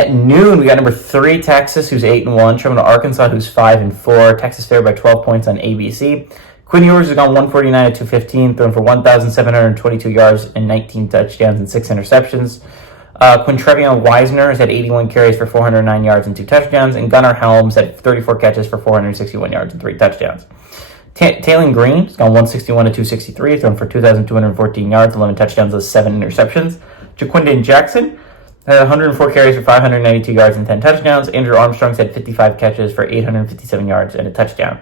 At noon, we got number 3 Texas, who's 8-1, traveling to Arkansas, who's 5-4. Texas favored by 12 points on ABC. Quinn Ewers has gone 149 at 215, thrown for 1,722 yards and 19 touchdowns and 6 interceptions. Quintrevion Wisner has had 81 carries for 409 yards and 2 touchdowns, and Gunnar Helms had 34 catches for 461 yards and 3 touchdowns. Taylon Green has gone 161 to 263, thrown for 2,214 yards, 11 touchdowns, and 7 interceptions. Jaquindon Jackson had 104 carries for 592 yards and 10 touchdowns. Andrew Armstrong's had 55 catches for 857 yards and a touchdown.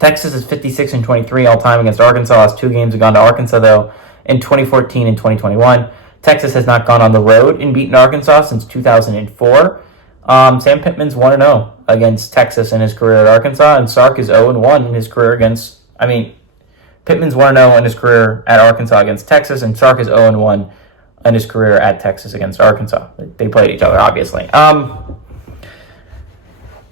Texas is 56-23 all-time against Arkansas. Last 2 games have gone to Arkansas, though, in 2014 and 2021. Texas has not gone on the road and beaten Arkansas since 2004. Sam Pittman's 1-0 against Texas in his career at Arkansas, and Sark is 0-1 in his career against... Pittman's 1-0 in his career at Arkansas against Texas, and Sark is 0-1 in his career at Texas against Arkansas. They played each other, obviously.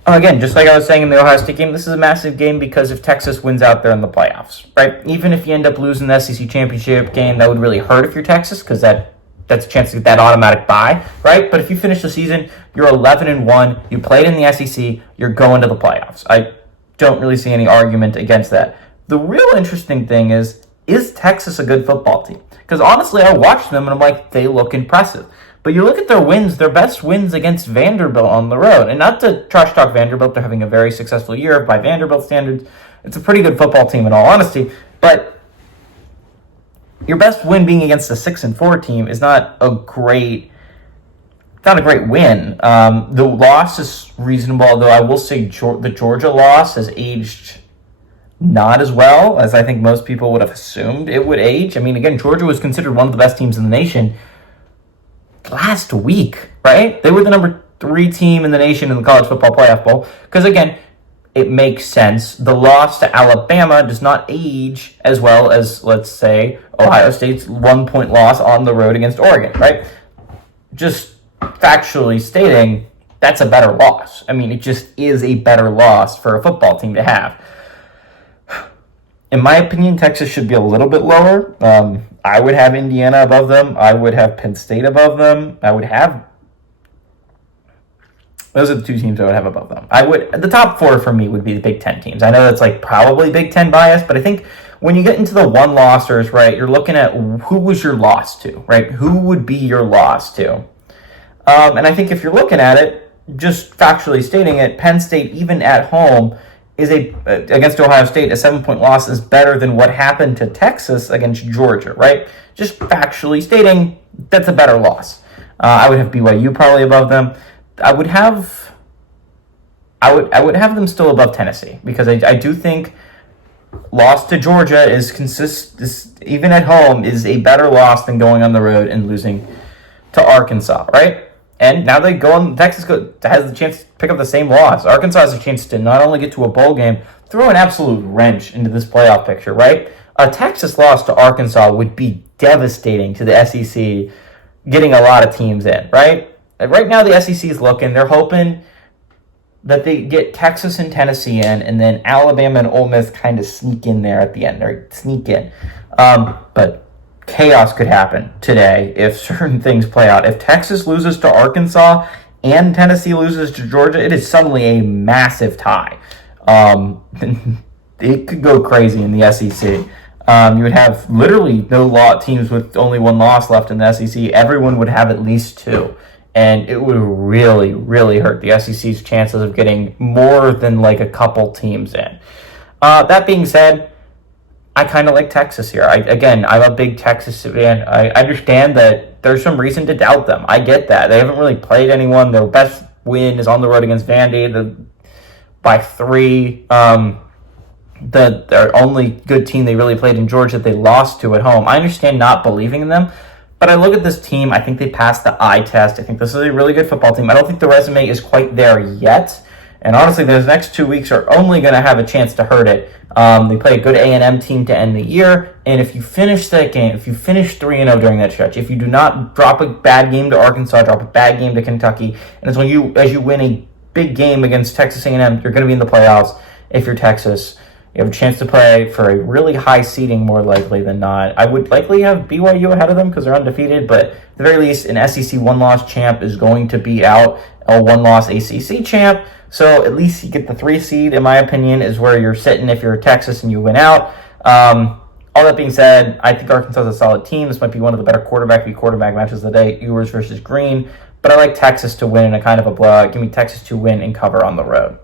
Again, just like I was saying in the Ohio State game, this is a massive game because if Texas wins out there in the playoffs, right? Even if you end up losing the SEC championship game, that would really hurt if you're Texas because that's a chance to get that automatic bye, right? But if you finish the season, you're 11-1, you played in the SEC, you're going to the playoffs. I don't really see any argument against that. The real interesting thing is Texas a good football team? Because honestly, I watched them and I'm like, they look impressive. But you look at their wins, their best wins against Vanderbilt on the road. And not to trash talk Vanderbilt, they're having a very successful year by Vanderbilt standards. It's a pretty good football team in all honesty. But your best win being against a 6-4 team is not a great win. The loss is reasonable, although I will say the Georgia loss has aged not as well as I think most people would have assumed it would age. I mean, again, Georgia was considered one of the best teams in the nation last week, right? They were the number 3 team in the nation in the College Football Playoff Bowl. Because again, it makes sense. The loss to Alabama does not age as well as, let's say, Ohio State's 1-point loss on the road against Oregon, right? Just factually stating, that's a better loss. I mean, it just is a better loss for a football team to have. In my opinion, Texas should be a little bit lower. I would have Indiana above them. I would have Penn State above them. Those are the 2 teams I would have above them. The top 4 for me would be the Big Ten teams. I know that's like probably Big Ten bias, but I think when you get into the one-lossers, right, you're looking at who was your loss to, right? Who would be your loss to? And I think if you're looking at it, just factually stating it, Penn State, even at home, is against Ohio State, a 7-point loss is better than what happened to Texas against Georgia, right? Just factually stating, that's a better loss. I would have BYU probably above them. I would have them still above Tennessee because I do think loss to Georgia is even at home is a better loss than going on the road and losing to Arkansas, right? And now they go on. Texas has the chance to pick up the same loss. Arkansas has a chance to not only get to a bowl game, throw an absolute wrench into this playoff picture, right? A Texas loss to Arkansas would be devastating to the SEC, getting a lot of teams in, right? Right now, the SEC is looking. They're hoping that they get Texas and Tennessee in, and then Alabama and Ole Miss kind of sneak in there at the end. Or sneak in. But chaos could happen today if certain things play out. If Texas loses to Arkansas and Tennessee loses to Georgia, it is suddenly a massive tie. It could go crazy in the SEC. You would have literally no teams with only 1 loss left in the SEC. Everyone would have at least 2. And it would really, really hurt the SEC's chances of getting more than like a couple teams in. That being said, I kind of like Texas here. I'm a big Texas fan. I understand that there's some reason to doubt them. I get that. They haven't really played anyone. Their best win is on the road against Vandy by 3. Their only good team they really played in Georgia that they lost to at home. I understand not believing in them, but I look at this team. I think they passed the eye test. I think this is a really good football team. I don't think the resume is quite there yet. And honestly, those next 2 weeks are only going to have a chance to hurt it. They play a good A&M team to end the year. And if you finish that game, if you finish 3-0 during that stretch, if you do not drop a bad game to Arkansas, drop a bad game to Kentucky, and it's as you win a big game against Texas A&M, you're going to be in the playoffs if you're Texas. You have a chance to play for a really high seeding more likely than not. I would likely have BYU ahead of them because they're undefeated, but at the very least, an SEC one-loss champ is going to be out a one-loss ACC champ. So at least you get the 3 seed, in my opinion, is where you're sitting if you're Texas and you win out. All that being said, I think Arkansas is a solid team. This might be one of the better quarterback matches of the day, Ewers versus Green. But I like Texas to win in a kind of a blowout. Give me Texas to win and cover on the road.